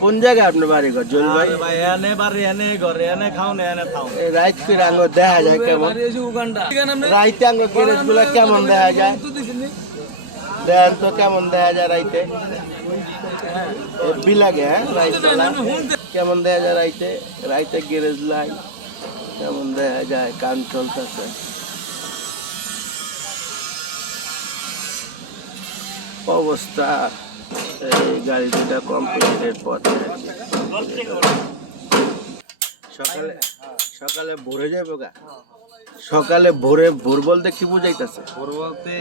কোন জায়গায় আপনার বাড়ি ঘর জল ভাই? ভাই এনে বাড়ি এনে ঘরে এনে খাও না এনে খাও এই রাইত করে আঙ্গ দেখা যায় কেমন? রাইতে আঙ্গ গ্যারেজগুলা কেমন দেখা যায়? দেখেন তো কেমন দেখা যায় রাইতে। হেব্বি লাগে হ্যাঁ রাইত। কেমন দেখা যায় রাইতে? রাইতে গ্যারেজ লাই কেমন দেখা যায় কান চলতেছে। অবস্থা। এই গাড়ি দুটা কমপ্লিটের পথে সকালে সকালে ভোরে যাব গা? সকালে ভোরে ভোর বলতে কি বুঝাইতেছে? ভোর বলতে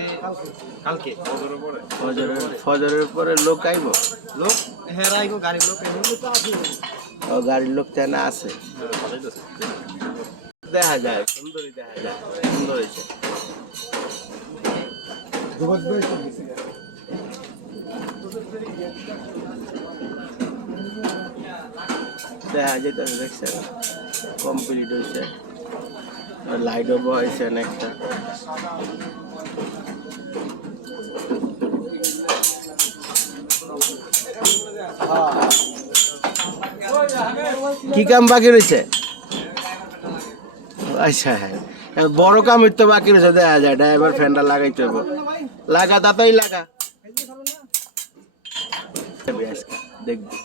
কালকে। পরে। ফজরের ফজরের পরে লোক আইব? লোক হেরাই গো গাড়ি লোক ও গাড়ির লোক তেনা আছে। দেখা যায় সুন্দরই দেখা যায়। সুন্দর হয়েছে দেখা যেতেছে দেখছেন? কমপ্লিট হয়েছে। লাইটও বহাইছে একটা। কি কাম বাকি রয়েছে? আচ্ছা হ্যাঁ। বড় কাম তো বাকি রয়েছে, দেখা যায়। ড্রাইভার ফ্যানটা লাগাইতে হবে লাগা তাতাই লাগা। দেখবি।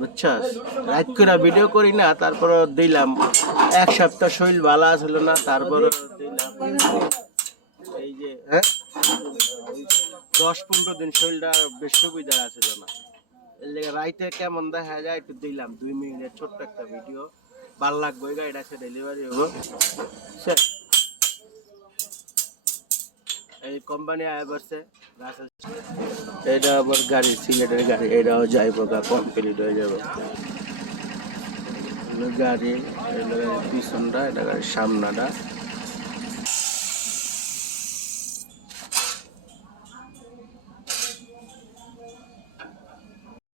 বুঝছস? রাত করে ভিডিও করি না তারপর দিলাম। এক সপ্তাহ শরীর ভালো আসলো না তারপর দিলাম। এই যে হ্যাঁ? দশ পনেরো দিন শরীরটা বেশ সুবিধা আছিল না। রাইতে কেমন দেখা যায় একটু দিলাম। দুই মিনিটের ছোট্ট একটা ভিডিও। ভালো লাগবে গাড়িটা ডেলিভারি হব। এই কোম্পানি আয় করছে। এটা আমার গাড়ি, সিলেটের গাড়ি, এটাও যাইব কমপ্লিট হয়ে যাবে। গাড়ি পিছনটা, এটা গাড়ির সামনাটা।